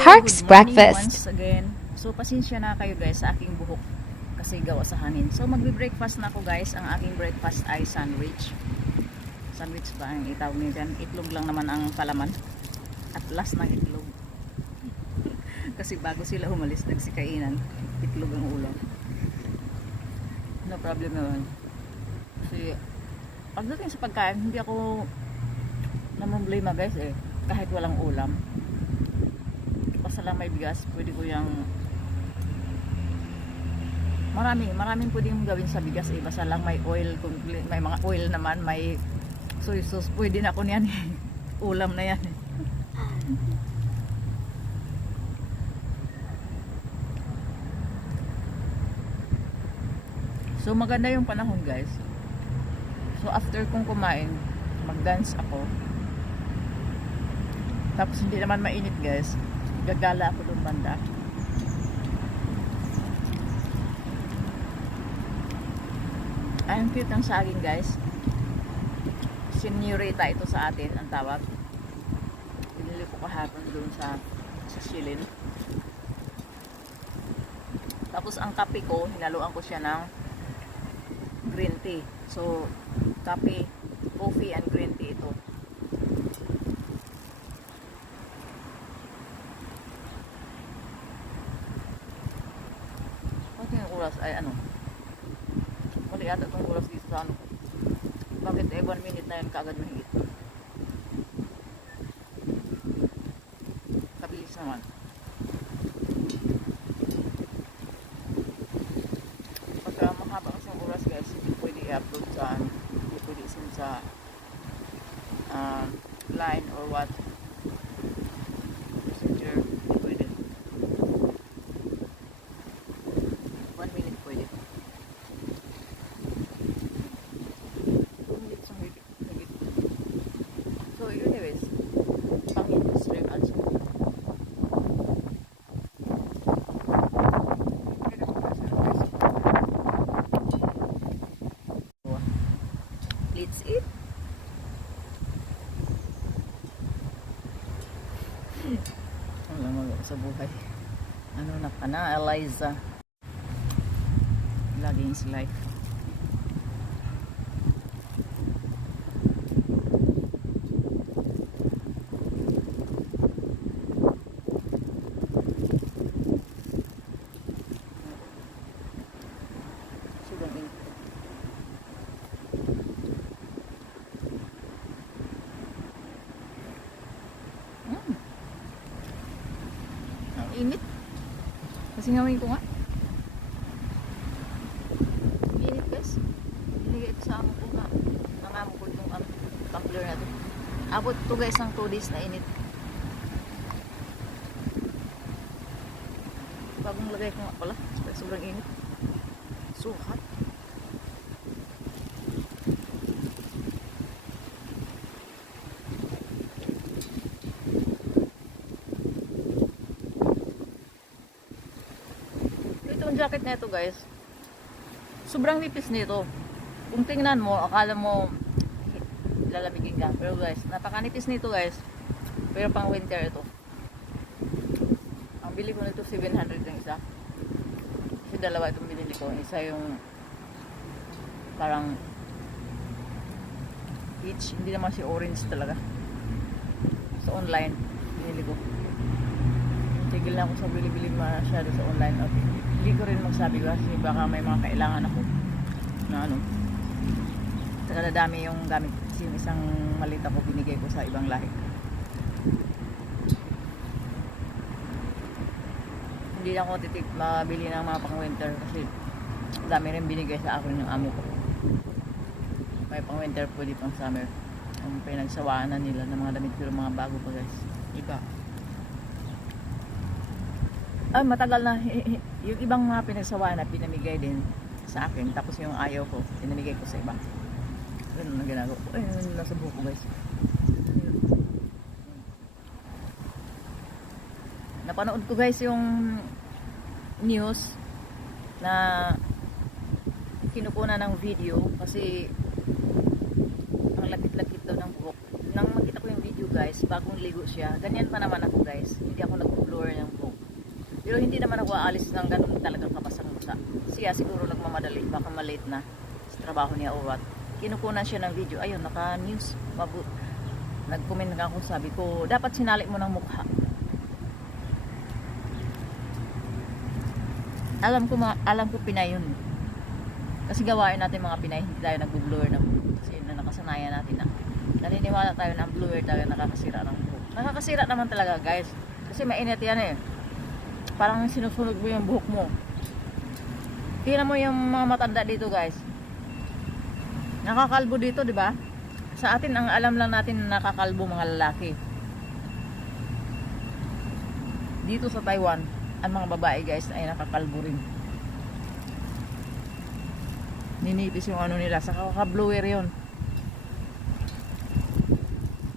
Parks breakfast. Once again. So pasensya na kayo guys sa aking buhok kasi gawa sa hangin. So magbe-breakfast na ako guys. Ang aking breakfast ay sandwich. Sandwich ba ang itawag niyo dyan? Itlog lang naman ang palaman. At last ng itlog. Kasi bago sila umalis nagsikainan, itlog ang ulam. No problem naman. Kasi pagdating sa pagkain, hindi ako namumblema guys eh. Kahit walang ulam. Basta lang may bigas, pwede ko yung maraming pwedeng gawin sa bigas eh. Basta lang may oil, may mga oil naman, may soy sauce, pwede na ako niyan eh. Ulam na yan eh. So maganda yung panahon guys. So after kong kumain, mag-dance ako. Tapos hindi naman mainit guys. Gagala ako doon banda. Ang cute ng saging guys. Senorita ito sa atin ang tawag. Pinili ko kahapon doon sa Shilin. Tapos ang kape ko, hinaluan ko siya ng green tea. So, kape, coffee and green tea ito. Pati yung oras ay ano? Mali ata itong oras dito sa ano. Bakit 1 minute na yun kaagad mahigit? Kabilis naman. Pagka mahaba kasi yung oras guys, hindi pwede i-upload sa ano. Hindi pwede isin sa line or what. Messenger, hindi pwede. 1 minute pwede. 2 minutes ang higit. So anyways, pang-industry ads. Let's eat. Wala mag sa buhay. Ano na ka na, Eliza? Laging is life. Sobrang init. Ang init. Kasi ngawin ko nga. Init guys. Binigay ito sa amo ko nga. Ang amo ko itong tumbler na ito. Abot ito guys ng 2 days na init. Bagong lagay ko nga pala. Sobrang init. So hot. Itong jacket na ito guys, sobrang nipis nito. Kung tingnan mo, akala mo lalamigin ka. Pero guys, napakanipis nito guys. Pero pang winter ito. Ang bili ko nito 700 yung isa. Kasi dalawa itong binili ko. Isa yung parang peach. Hindi naman si orange talaga. Sa online, binili ko. Tigil na ako sa bili-bili masyado sa online. Okay. Hindi ko rin magsabi kasi baka may mga kailangan ako na ano. Saka nadami yung gamit. Kasi yung isang malita ko binigay ko sa ibang lahi. Hindi lang ako mabili ng mga pang winter kasi dami rin binigay sa akin yung amo ko. May pang winter pwede pang summer. Ang pinagsawaan na nila ng mga damit pero mga bago pa guys. Iba. Matagal na. Yung ibang mga pinagsawaan na pinamigay din sa akin. Tapos yung ayaw ko, pinamigay ko sa iba. Ganun na ginagawa ko. Nasa buhok ko guys. Napanood ko guys yung news na kinukuha ng video kasi ang lapit-lapit daw ng buhok. Nang makita ko yung video guys, bagong ligo siya. Ganyan pa naman ako guys. Hindi ako nag-blur Pero hindi naman ako aalis ng ganun talagang kabasa-kabasa. Siya siguro nagmamadali, baka malate na sa trabaho niya o what. Kinukunan siya ng video. Ayun, naka-news. Nag-comment nga ako, sabi ko, dapat sinali mo ng mukha. Alam ko Pinay yun. Kasi gawain natin mga Pinay, hindi tayo nag-blur na kasi yun na nakasanayan natin na. Naniniwala tayo na ang blur tayo nakakasira ng buhok. Nakakasira naman talaga guys. Kasi mainit yan eh. Parang sinusunog mo yung buhok mo. Tingnan mo yung mga matanda dito guys. Nakakalbo dito, di ba? Sa atin, ang alam lang natin na nakakalbo mga lalaki. Dito sa Taiwan, ang mga babae guys ay nakakalbo rin. Ninipis yung ano nila. Sa kakablower yun.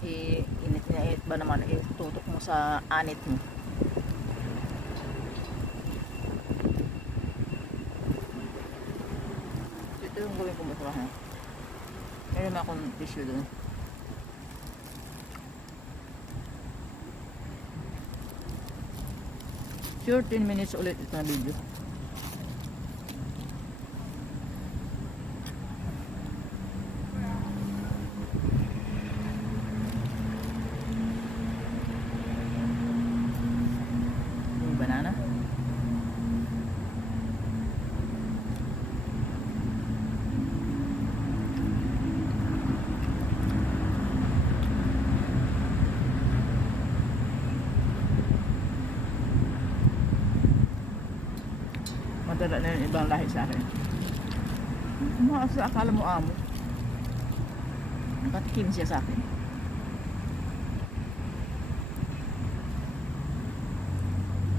Init ba naman? Tutok mo sa anit mo. Ito yung gawin kong basurahan. Meron na akong tissue doon. Sure, 10 minutes ulit ito na video. Yung banana. Madala na yung ibang lahi sa akin. Sa akala mo amo. Nakatikim siya sa akin.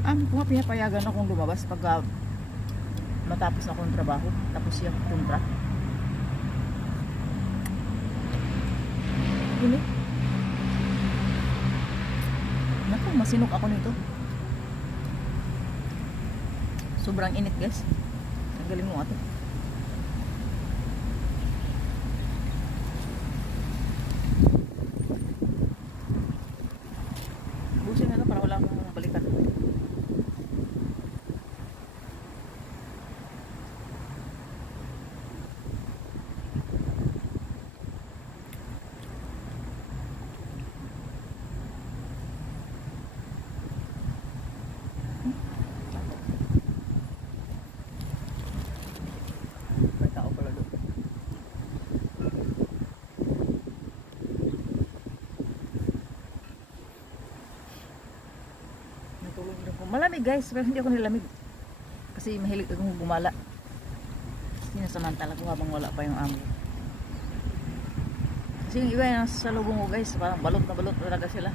Kung nga pinapayagan akong lumabas pag matapos akong trabaho. Tapos siya kontra. Ini. Naku, masinok ako nito. Sobrang init guys. Ang galing mo ito. Busin na ito para wala akong balikan. Malamig guys, pero hindi ako nilamig. Kasi mahilig akong gumala. Sinasamantala ko habang wala pa yung amo. Kasi yung iba yung nasa lubong ko guys, parang balot na balot talaga sila.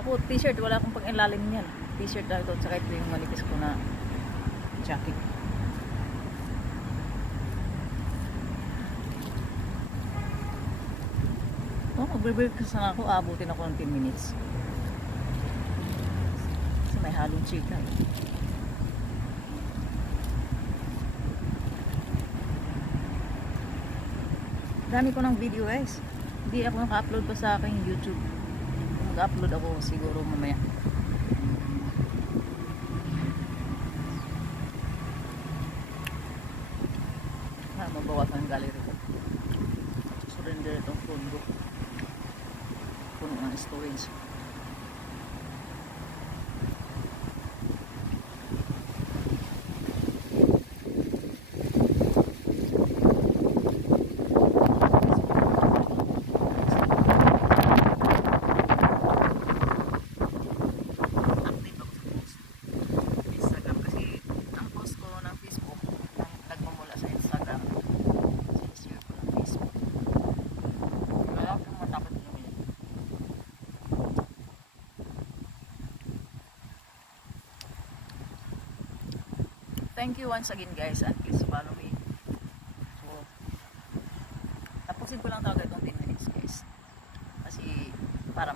Ako t-shirt, wala akong pang-ilalim niyan. T-shirt na ito, tsaka ito yung manipis ko na jacket. Oh, magbe-break kasi na ako, abutin ako ng 10 minutes. May halong chika. Dami ko ng video guys. Hindi ako naka-upload pa sa aking YouTube. Mag-upload ako siguro mamaya. Mabawasan ang gallery ko. Surrender itong phone ko. Puno ng storage. Thank you once again guys, and please follow me. So, tapusin ko lang talaga itong 10 minutes guys. Kasi para